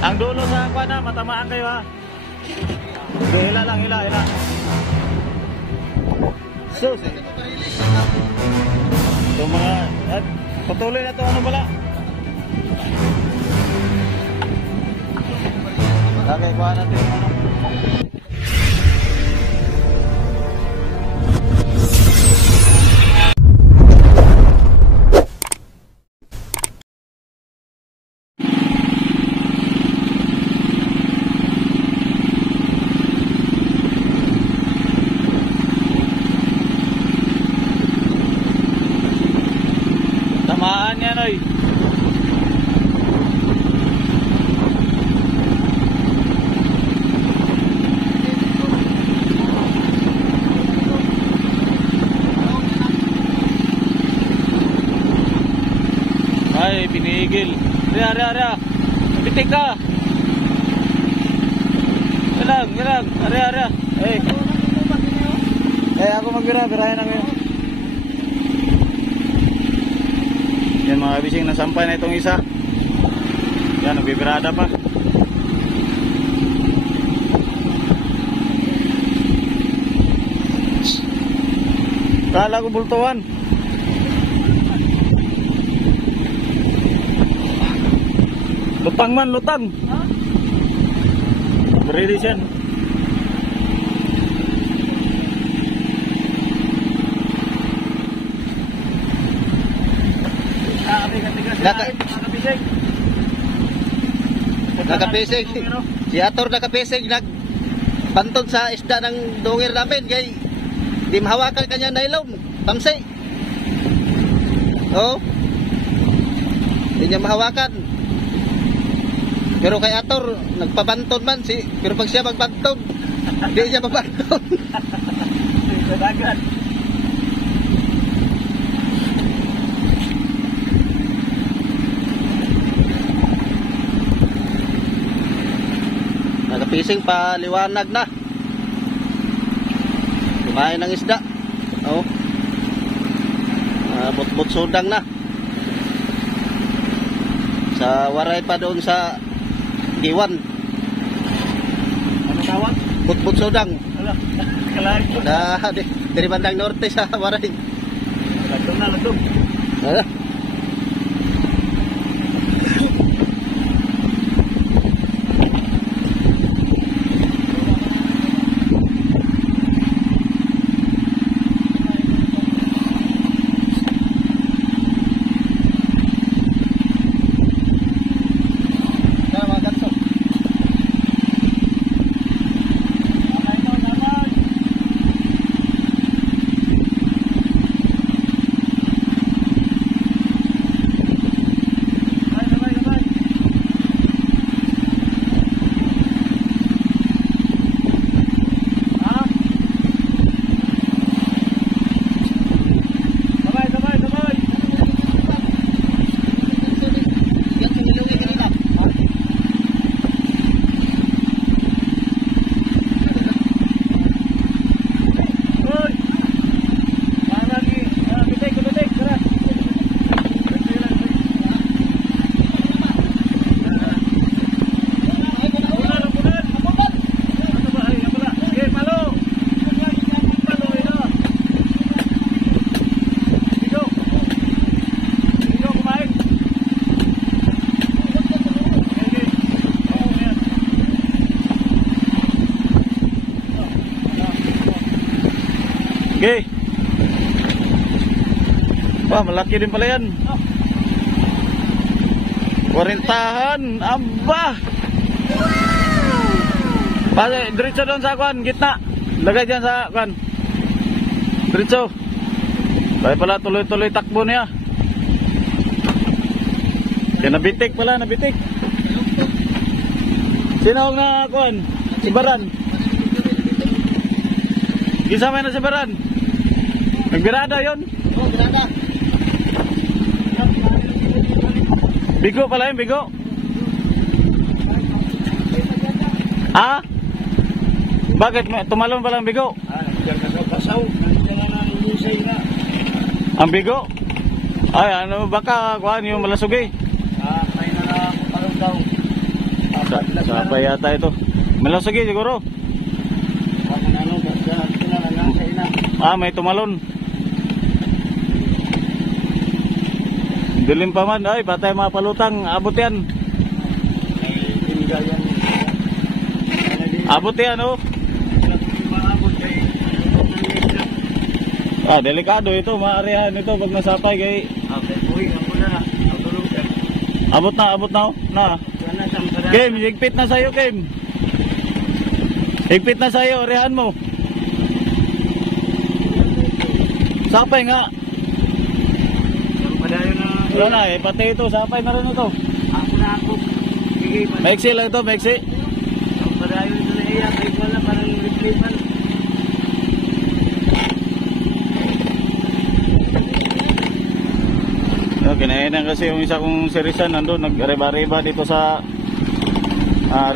Ang dulo sa kuha na, matamaan kayo ha. Okay, hila lang, hila. Sus. Ito mga, patuloy na ito, ano pala? Okay, kuha natin yung ano. Tamaan yan, oy. Ay, pinigil. Ria. Bitik ka. Galang. Ria. Ako magbira-birahin na ngayon. Yan mga kabising, nasampay na itong isa. Yan, nagbibirada pa. Kala ko bultuan. Lutang. Berilis yan. Nakapisig. Si Ator nakapisig, nagbantod sa isda ng dungir namin. Kaya di mahawakan kanya nylon. Pamsi. Oh. Hindi niya mahawakan. Pero kay Ator, nagpabantod man. Pero pag siya magbantod, hindi niya mabantod. Dagat. Nakapising pa, liwanag na. Kumain ng isda. Oh. Bot-bot sudang na. Sa waray pa doon sa Giwan. Ano tawag? Bot-bot sudang. Wala. Kalahin ko. Dari bandang norte sa waray. Ladong. Okay. Wah, malaki din pala yan. 40-han. Aba. Pase, diretso doon sa kwan, gitna. Lagay dyan sa kwan. Diretso. Kaya pala tuloy-tuloy takbo niya. Kaya nabitik pala, nabitik. Sino ang na kwan? Si Baran. Gisama na si Baran. Nagbirada yun. Oh, birada. Bigo pala yun, bigo. Ah? Bakit? Tumalon palang bigo? Ang bigo? Ay, ano, baka kuhaan yung malasugi. May na parang daw. Sapay yata ito. Malasagi siguro. May tumalon. Dilim pa man. Ay, patay mga palutang. Abot yan. Abot yan, oh. Delikado ito. Maaarihan ito pag nasapay kay... Abot na, oh. Na. Kim, higpit na sa'yo, Kim. Higpit na sa'yo, arihan mo. Sapay nga. Wala na eh, pati ito, sapay na rin ito. Ako. Maiksi lang ito, maiksi. Padayon ito na iya, kahit wala, parang replacement. Kinainan kasi yung isa kong sirisan nandun, nag-reba-reba dito sa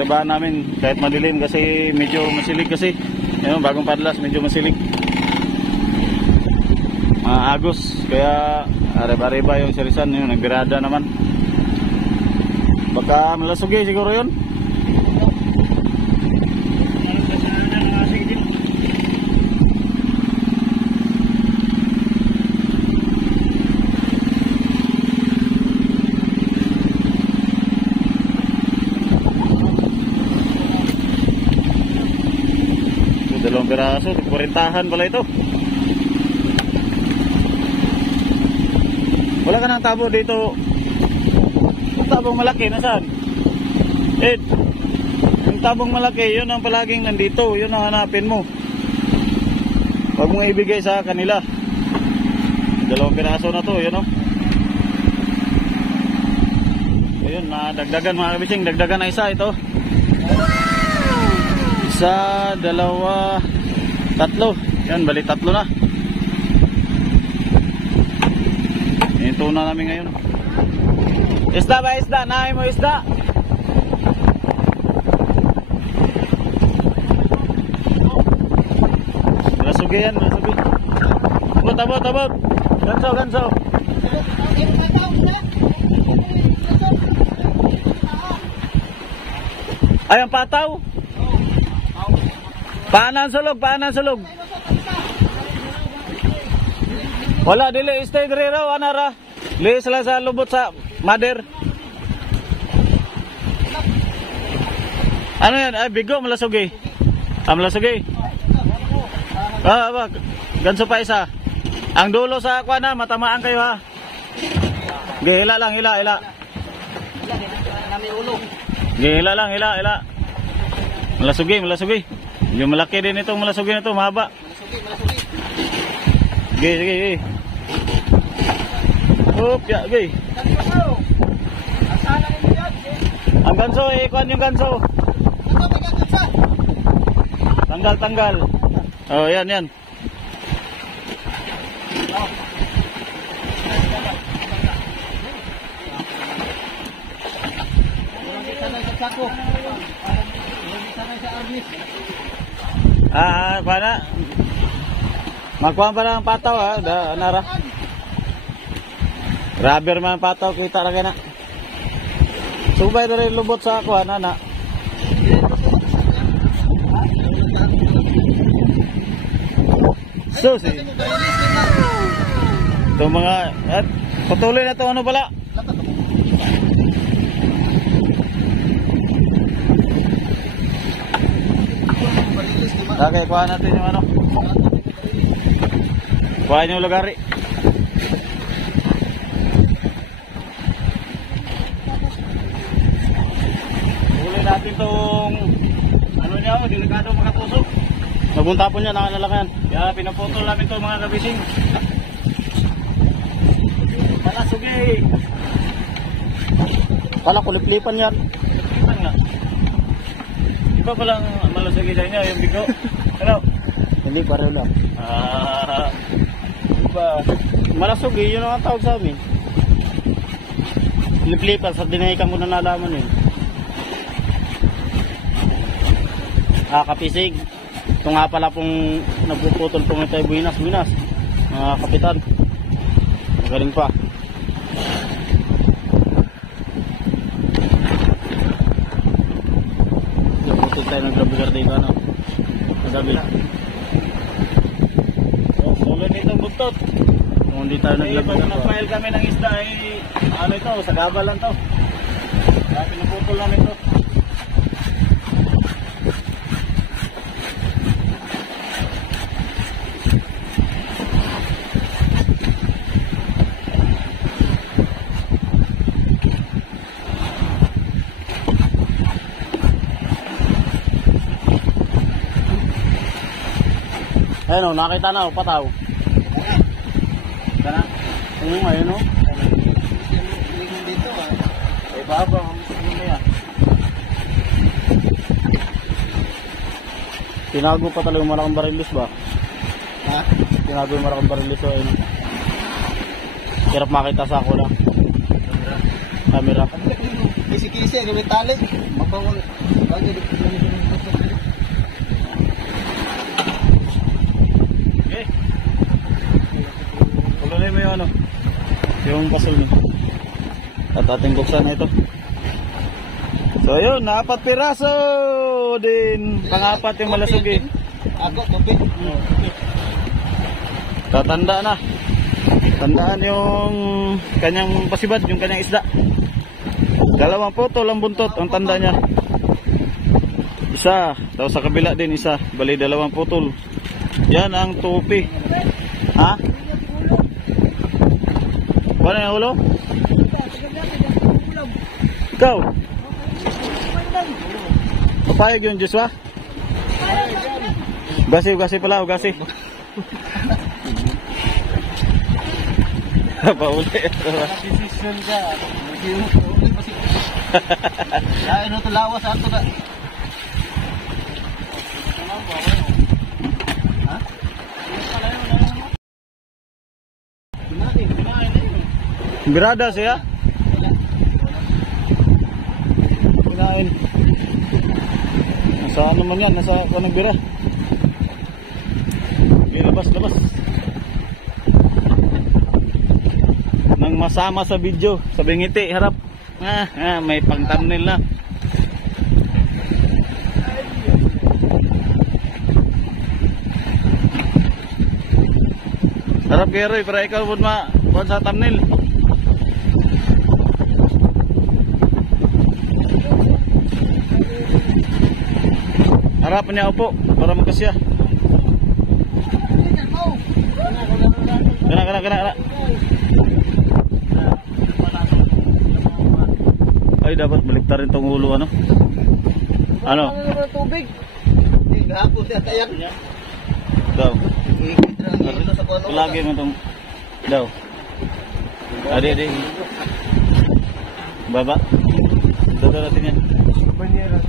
rebahan namin. Kahit madilim kasi medyo masilig kasi. Ayun, bagong padlas, medyo masilig. Agos, kaya reba-reba yung sirisan, yun, nagbirada naman. Baka malasugi siguro yun. Dalawang piraso, 40 pala ito. Wala ka ng tabo dito. Yung tabong malaki, nasaan? Ed, yung tabong malaki, yun ang palaging nandito. Yun ang hanapin mo. Huwag mong ibigay sa kanila. Dalawang piraso na to, yun o. Ayun, dagdagan mga kabising. Dagdagan na isa ito. Isa, dalawa, tatlo. Yan, bali tatlo na. Ito na namin ngayon. Isda ba isda? Nahay mo isda? Masugi yan, masugi. Abot. Ganso. Ay, ang pataw? Paanan sulog. Wala, dili, stay dire raw, anara. Liis lang sa lubot sa mother. Ano yan? Ay, bigo, malasugi. Malasugi. Ganso pa isa. Ang dulo sa aqua na, matamaan kayo ha. Hila lang. Hila lang. Malasugi. Yung malaki din itong malasugi na ito, mahaba. Sige. Okay. Ang ganso, ikuan yung ganso. Tanggal. Oh, yan. Pana? Magkuhan pa ng pataw ha, anara. Rubber man pataw, kita lagi na. Subay na rin lubot sa ako, nana. Susi. Ito mga, patuloy na ito, ano pala? Okay, kuha natin yung ano. Kuha yung lugari. Huli natin itong ano niya, delikado makatusok. Nagunta po niya, nakalalakan. Kaya pinaputol namin ito mga kabising. Malasugi. Pala kuliplipan yan. Kuliplipan nga. Iba palang malasugi sa inyo yung bigo. Ano? Hindi, pareho lang. Diba? Malasugi, yun ang tawag sa amin. Kuliplipan, sa dinahikan ko na nalaman yun. Kapisig. Ito nga pala pong nagpuputol pong ito ay buinas. Mga kapitan. Magaling pa. tayo nag-lugar dito, ano? Magabi. Sulit itong buntot. Kung hindi tayo Pag nag-lugar nag-file kami ng isda, ano ito, sa gaba lang to. Kaya pinuputol namin to. Ayun o, nakita na o, pataw. Sana? Ayun o. Dito ah. Ay baba, ano na yan? Tinago pa talaga yung malaking barilis ba? Ha? Tinago yung malaking barilis o, ayun o. Hirap makita sa ako lang. Camera. Kisi-kisi, gawin tali. Mabawal. Bagay, Okay. Tuloy mo yung ano, Yung basol niya. at ating buksan na ito. So yun, 4 piraso din. Pang-apat yung malasugi. Ako, kopit. Tatanda na. Tandaan yung kanyang pasibad, yung kanyang isda. 2 putol ang buntot, ang tanda niya. Isa, tapos sa kabila din isa. Bali 2 putol. Yan ang tupi. Ha? Wala yung ulo? Ikaw? Papayag yung Joshua? Ugasi pala, ugasi. Pauli. Decision ka. Lain na ito lawas ato na. Ha? Birada siya? Kinain. Nasa ano man yan? Nasa nagbira. Labas. Nang masama sa video. Sabi ngiti, harap. May pang thumbnail na. Harap Geroy, para ikaw pun buat sa thumbnail. Harap niya upo para magkasya. Kena. Ay, dapat baliktarin tong ulo, ano? Ano? Tubig. Gahapon siya tayan. Daw. Ikitra sa kono. Lagi mo tong daw. Ade. Baba. Dito natin yan. Banyera.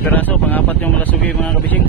Piraso, pang-apat yung malasugi mga kabising.